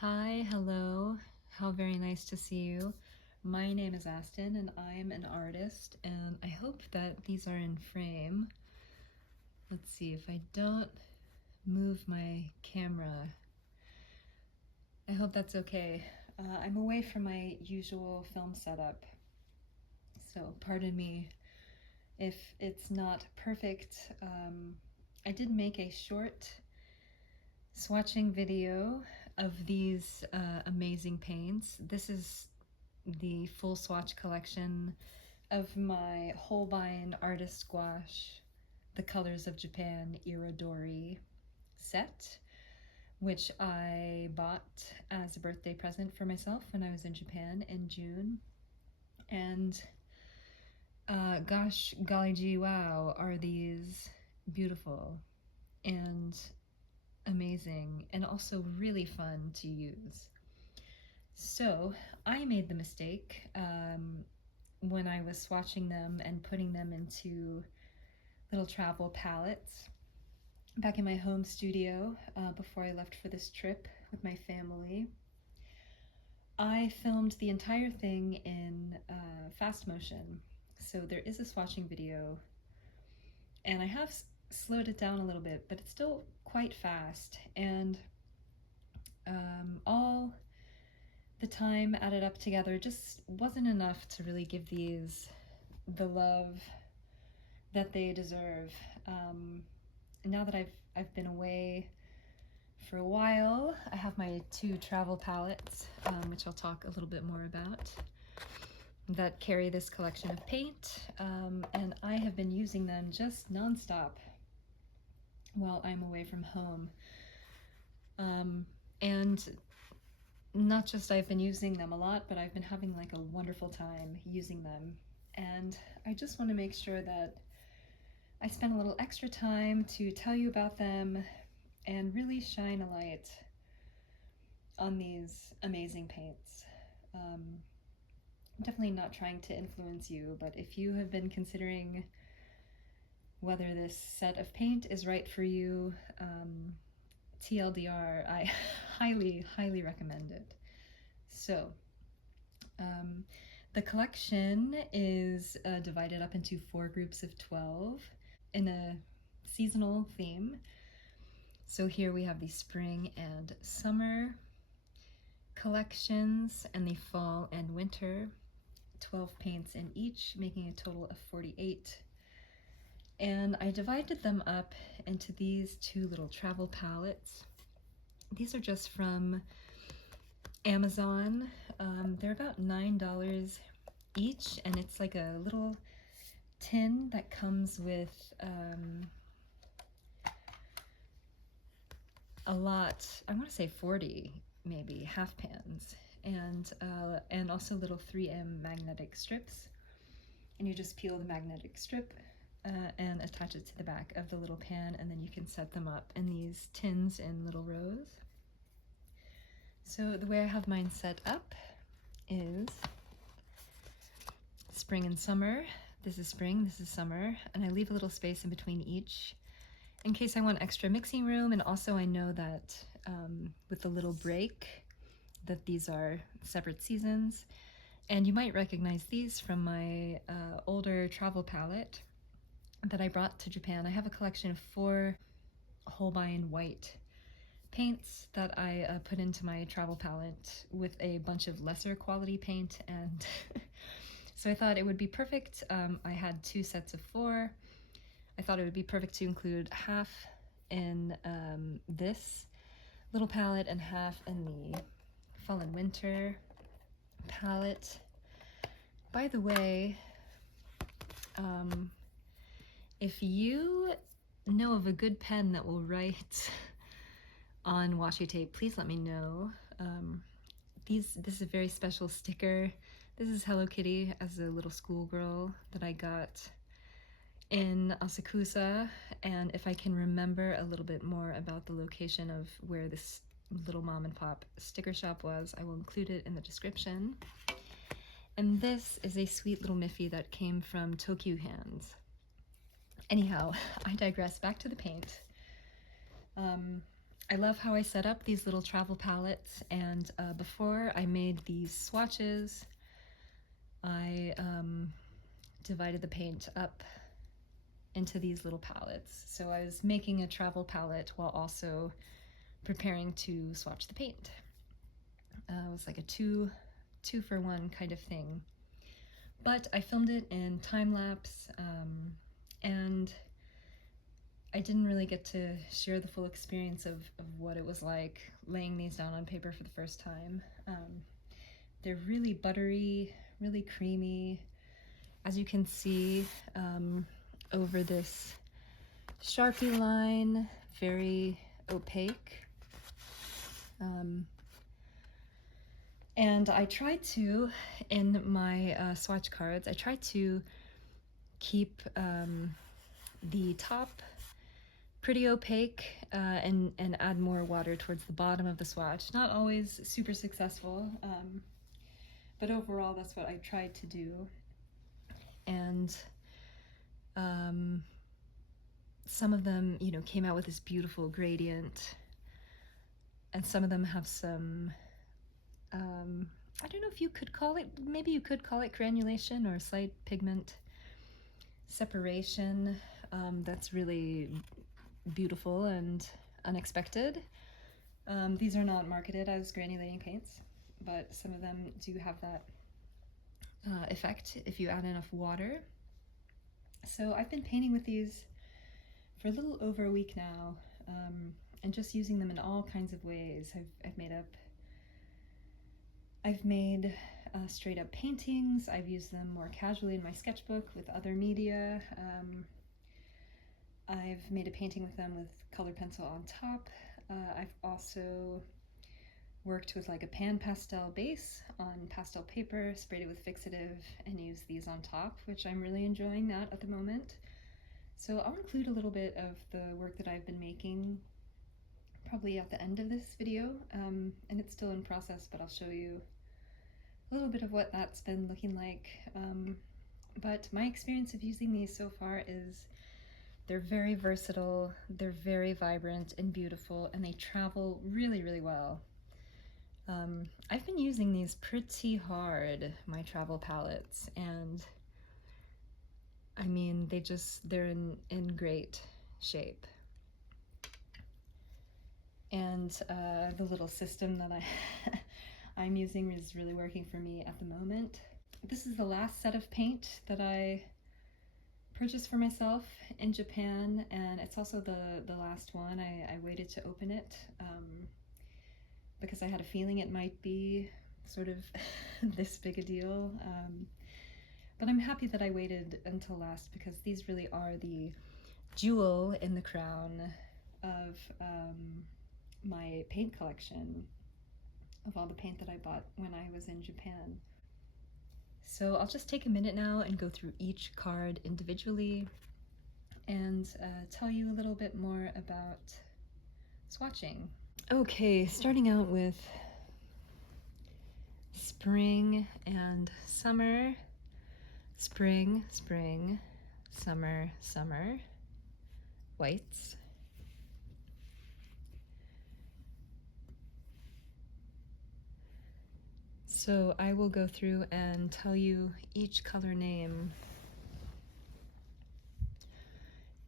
Hi, hello. How very nice to see you. My name is Aston and I'm an artist, and I hope that these are in frame. Let's see, if I don't move my camera, I hope that's okay. I'm away from my usual film setup, so pardon me if it's not perfect. I did make a short swatching video of these amazing paints. This is the full swatch collection of my Holbein Artist Gouache, The Colors of Japan Irodori set, which I bought as a birthday present for myself when I was in Japan in June. And gosh, golly gee, wow, are these beautiful and amazing and also really fun to use. So I made the mistake when I was swatching them and putting them into little travel palettes back in my home studio before I left for this trip with my family. I filmed the entire thing in fast motion, so there is a swatching video, and I have slowed it down a little bit, but it's still quite fast, and all the time added up together just wasn't enough to really give these the love that they deserve. Now that I've been away for a while, I have my two travel palettes, which I'll talk a little bit more about, that carry this collection of paint, and I have been using them just nonstop while I'm away from home. And not just I've been using them a lot, but I've been having like a wonderful time using them. And I just want to make sure that I spend a little extra time to tell you about them and really shine a light on these amazing paints. I'm definitely not trying to influence you, but if you have been considering whether this set of paint is right for you, TLDR, I highly recommend it. So, the collection is divided up into 4 groups of 12 in a seasonal theme. So here we have the spring and summer collections and the fall and winter, 12 paints in each, making a total of 48. And I divided them up into these 2 little travel palettes. These are just from Amazon. They're about $9 each, and it's like a little tin that comes with a lot, I want to say 40 maybe, half pans, and also little 3M magnetic strips. And you just peel the magnetic strip and attach it to the back of the little pan, and then you can set them up in these tins in little rows. So the way I have mine set up is spring and summer. This is spring, this is summer, and I leave a little space in between each in case I want extra mixing room, and also I know that with the little break that these are separate seasons. And you might recognize these from my older travel palette that I brought to Japan. I have a collection of 4 Holbein white paints that I put into my travel palette with a bunch of lesser quality paint, and so I thought it would be perfect. I had 2 sets of 4. I thought it would be perfect to include half in this little palette and half in the fall and winter palette. By the way, if you know of a good pen that will write on washi tape, please let me know. This is a very special sticker. This is Hello Kitty as a little schoolgirl that I got in Asakusa, and if I can remember a little bit more about the location of where this little mom and pop sticker shop was, I will include it in the description. And this is a sweet little Miffy that came from Tokyo Hands. Anyhow, I digress. Back to the paint. I love how I set up these little travel palettes, and before I made these swatches, I divided the paint up into these little palettes. So I was making a travel palette while also preparing to swatch the paint. It was like a two for one kind of thing. But I filmed it in time lapse, and I didn't really get to share the full experience of what it was like laying these down on paper for the first time. They're really buttery, really creamy. As you can see over this Sharpie line, very opaque. And I tried to, in my swatch cards, I tried to keep the top pretty opaque and add more water towards the bottom of the swatch. Not always super successful, but overall that's what I tried to do. And some of them, you know, came out with this beautiful gradient, and some of them have some I don't know if you could call it, maybe you could call it granulation or slight pigment separation. That's really beautiful and unexpected. These are not marketed as granulating paints, but some of them do have that effect if you add enough water. So I've been painting with these for a little over a week now, and just using them in all kinds of ways. I've made straight up paintings. I've used them more casually in my sketchbook with other media. I've made a painting with them with color pencil on top. I've also worked with like a pan pastel base on pastel paper, sprayed it with fixative, and used these on top, which I'm really enjoying that at the moment. So I'll include a little bit of the work that I've been making probably at the end of this video, and it's still in process, but I'll show you a little bit of what that's been looking like. But my experience of using these so far is they're very versatile, they're very vibrant and beautiful, and they travel really, really well. I've been using these pretty hard, my travel palettes, and I mean, they're in great shape. And the little system that I'm using is really working for me at the moment. This is the last set of paint that I purchased for myself in Japan, and it's also the last one. I waited to open it because I had a feeling it might be sort of this big a deal. But I'm happy that I waited until last, because these really are the jewel in the crown of my paint collection, of all the paint that I bought when I was in Japan. So I'll just take a minute now and go through each card individually and tell you a little bit more about swatching. Okay, starting out with spring and summer. Spring, spring, summer, summer, whites. So I will go through and tell you each color name.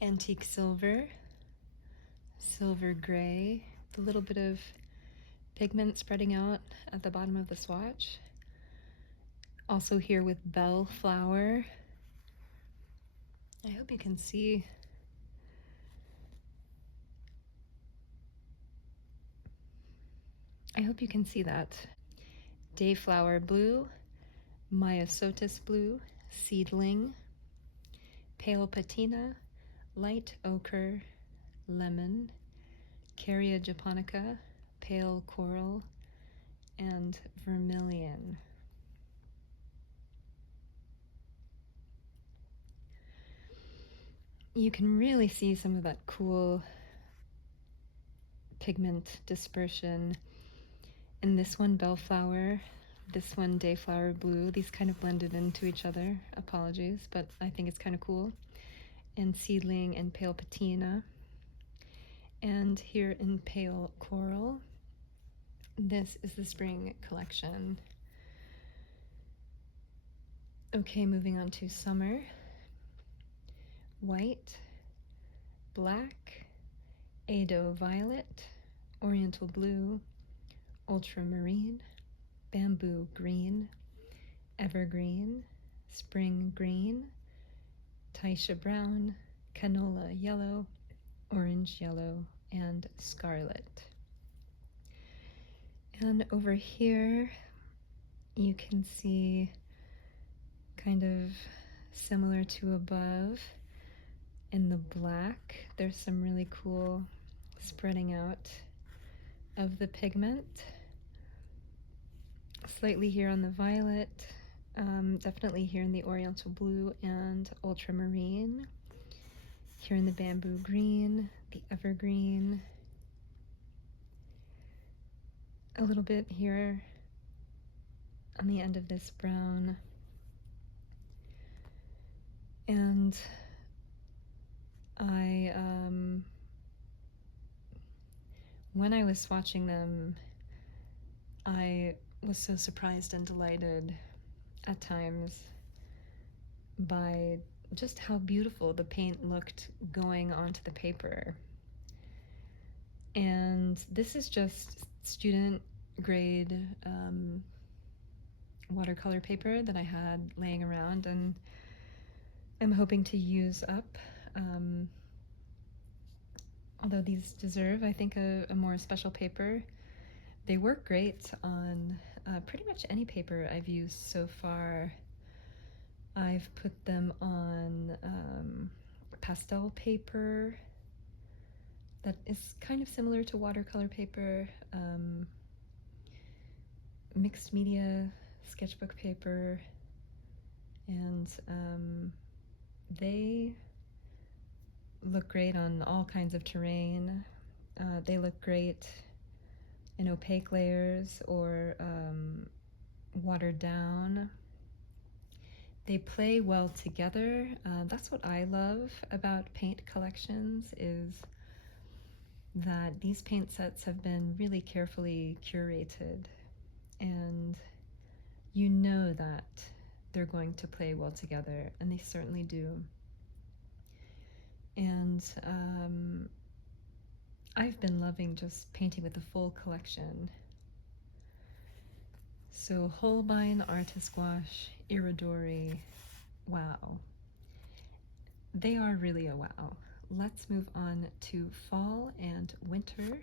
Antique silver, silver gray, a little bit of pigment spreading out at the bottom of the swatch. Also here with bellflower. I hope you can see. I hope you can see that. Dayflower blue, myosotis blue, seedling, pale patina, light ochre, lemon, caria japonica, pale coral, and vermilion. You can really see some of that cool pigment dispersion in this one, bellflower, this one, dayflower blue. These kind of blended into each other, apologies, but I think it's kind of cool. And seedling and pale patina. And here in Pale Coral, this is the spring collection. Okay, moving on to summer. White, black, Ado violet, oriental blue, ultramarine, bamboo green, evergreen, spring green, Taisha brown, canola yellow, orange yellow, and scarlet. And over here you can see, kind of similar to above, in the black there's some really cool spreading out of the pigment. Slightly here on the violet, definitely here in the oriental blue and ultramarine. Here in the bamboo green, the evergreen. A little bit here on the end of this brown. And when I was swatching them, I was so surprised and delighted at times by just how beautiful the paint looked going onto the paper. And this is just student grade watercolor paper that I had laying around, and I'm hoping to use up. Although these deserve, I think, a more special paper. They work great on pretty much any paper I've used so far. I've put them on pastel paper that is kind of similar to watercolor paper, mixed media sketchbook paper, and they look great on all kinds of terrain. They look great in opaque layers or watered down. They play well together. That's what I love about paint collections, is that these paint sets have been really carefully curated, and you know that they're going to play well together, and they certainly do. And I've been loving just painting with the full collection. So Holbein Gouache Irodori, wow. They are really a wow. Let's move on to fall and winter.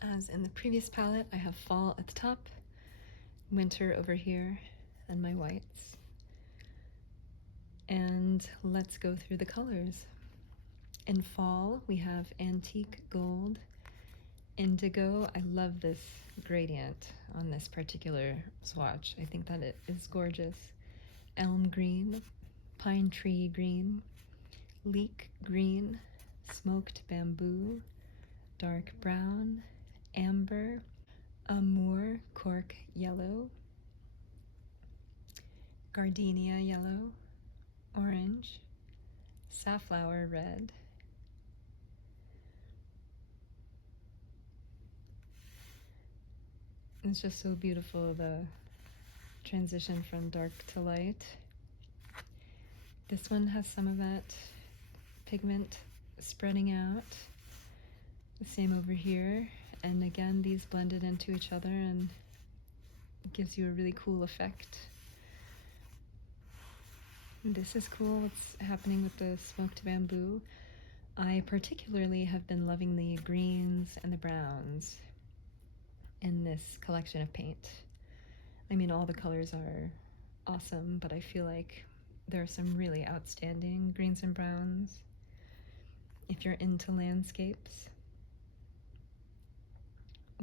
As in the previous palette, I have fall at the top, winter over here, and my whites. And let's go through the colors. In fall, we have antique gold, indigo. I love this gradient on this particular swatch. I think that it is gorgeous. Elm green, pine tree green, leek green, smoked bamboo, dark brown, amber, amour cork yellow, gardenia yellow, orange, safflower red, it's just so beautiful, the transition from dark to light. This one has some of that pigment spreading out. The same over here. And again, these blended into each other and it gives you a really cool effect. This is cool, what's happening with the smoked bamboo. I particularly have been loving the greens and the browns in this collection of paint. I mean, all the colors are awesome, but I feel like there are some really outstanding greens and browns if you're into landscapes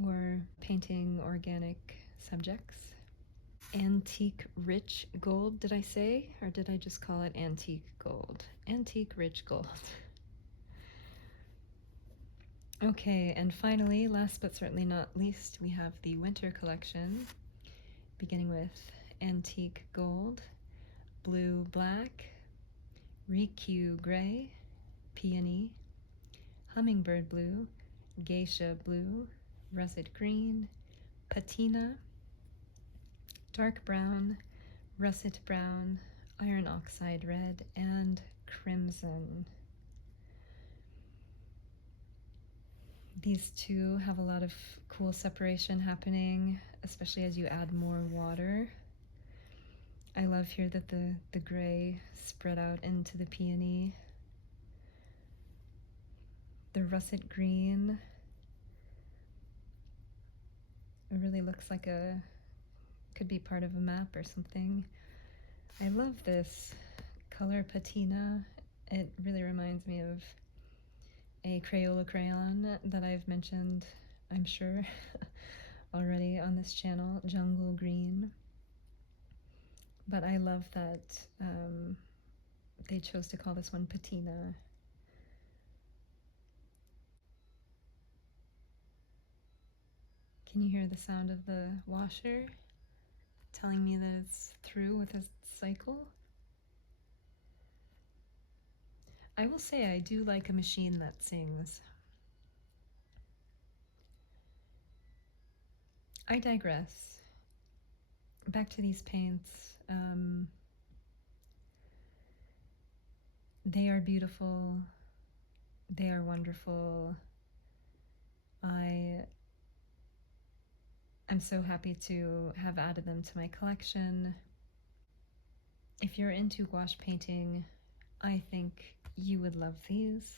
or painting organic subjects. Antique Rich Gold, did I say? Or did I just call it Antique Gold? Antique Rich Gold. Okay, and finally, last but certainly not least, we have the winter collection, beginning with Antique Gold, Blue Black, Rikyū Gray, Peony, Hummingbird Blue, Geisha Blue, Russet Green, Patina, Dark Brown, Russet Brown, Iron Oxide Red, and Crimson. These two have a lot of cool separation happening, especially as you add more water. I love here that the gray spread out into the peony. The russet green, it really looks like could be part of a map or something. I love this color patina. It really reminds me of a Crayola crayon that I've mentioned, I'm sure, already on this channel, Jungle Green. But I love that they chose to call this one patina. Can you hear the sound of the washer telling me that it's through with a cycle? I will say I do like a machine that sings. I digress. Back to these paints. They are beautiful. They are wonderful. I'm so happy to have added them to my collection. If you're into gouache painting, I think you would love these.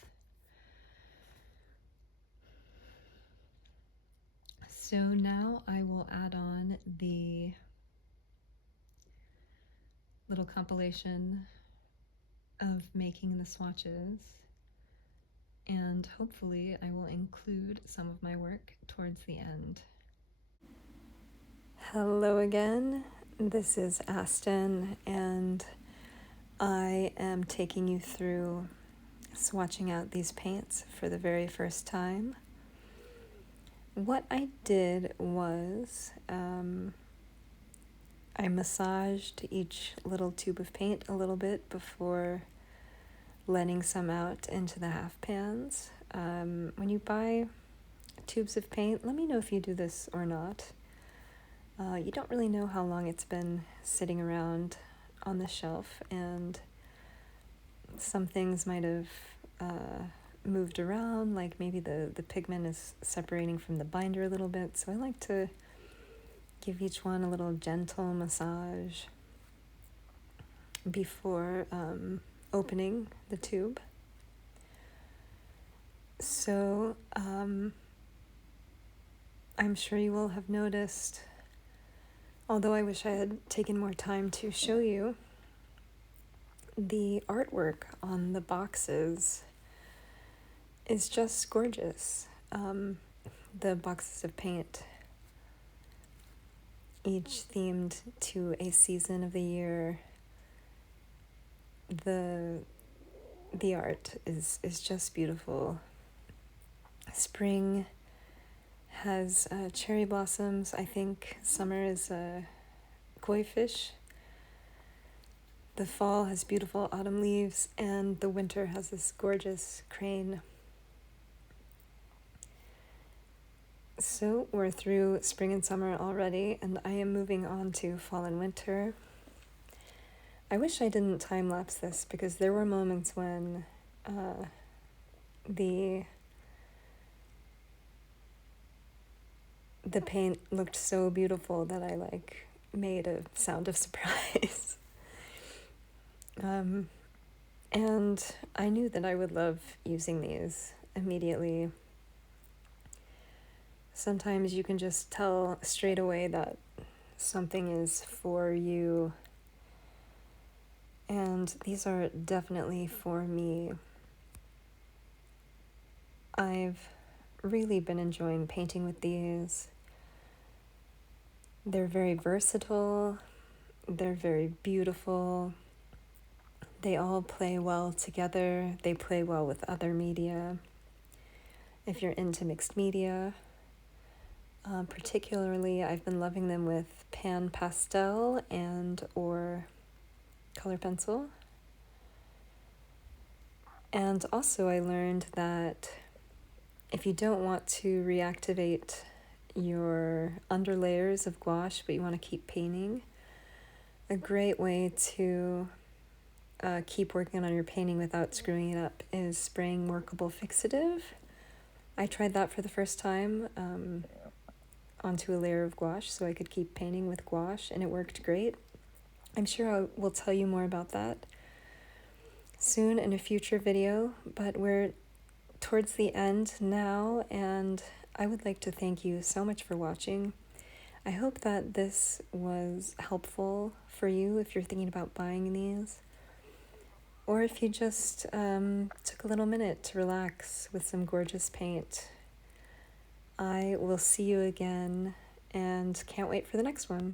So now I will add on the little compilation of making the swatches, and hopefully I will include some of my work towards the end. Hello again, this is Aston, and I am taking you through swatching out these paints for the very first time. What I did was I massaged each little tube of paint a little bit before letting some out into the half pans. When you buy tubes of paint, let me know if you do this or not. You don't really know how long it's been sitting around on the shelf, and some things might have moved around, like maybe the pigment is separating from the binder a little bit, so I like to give each one a little gentle massage before opening the tube. So I'm sure you will have noticed, although I wish I had taken more time to show you, the artwork on the boxes is just gorgeous. The boxes of paint, each themed to a season of the year. The art is just beautiful. Spring has cherry blossoms. I think summer is koi fish. The fall has beautiful autumn leaves, and the winter has this gorgeous crane. So we're through spring and summer already, and I am moving on to fall and winter. I wish I didn't time-lapse this, because there were moments when the paint looked so beautiful that I made a sound of surprise. And I knew that I would love using these immediately. Sometimes you can just tell straight away that something is for you, and these are definitely for me. I've really been enjoying painting with these. They're very versatile, they're very beautiful, they all play well together, they play well with other media. If you're into mixed media, particularly I've been loving them with pan pastel and or color pencil. And also I learned that if you don't want to reactivate your underlayers of gouache, but you want to keep painting, a great way to keep working on your painting without screwing it up is spraying Workable Fixatif. I tried that for the first time onto a layer of gouache so I could keep painting with gouache, and it worked great. I'm sure I will tell you more about that soon in a future video, but we're towards the end now, and I would like to thank you so much for watching. I hope that this was helpful for you if you're thinking about buying these, or if you just took a little minute to relax with some gorgeous paint. I will see you again and can't wait for the next one.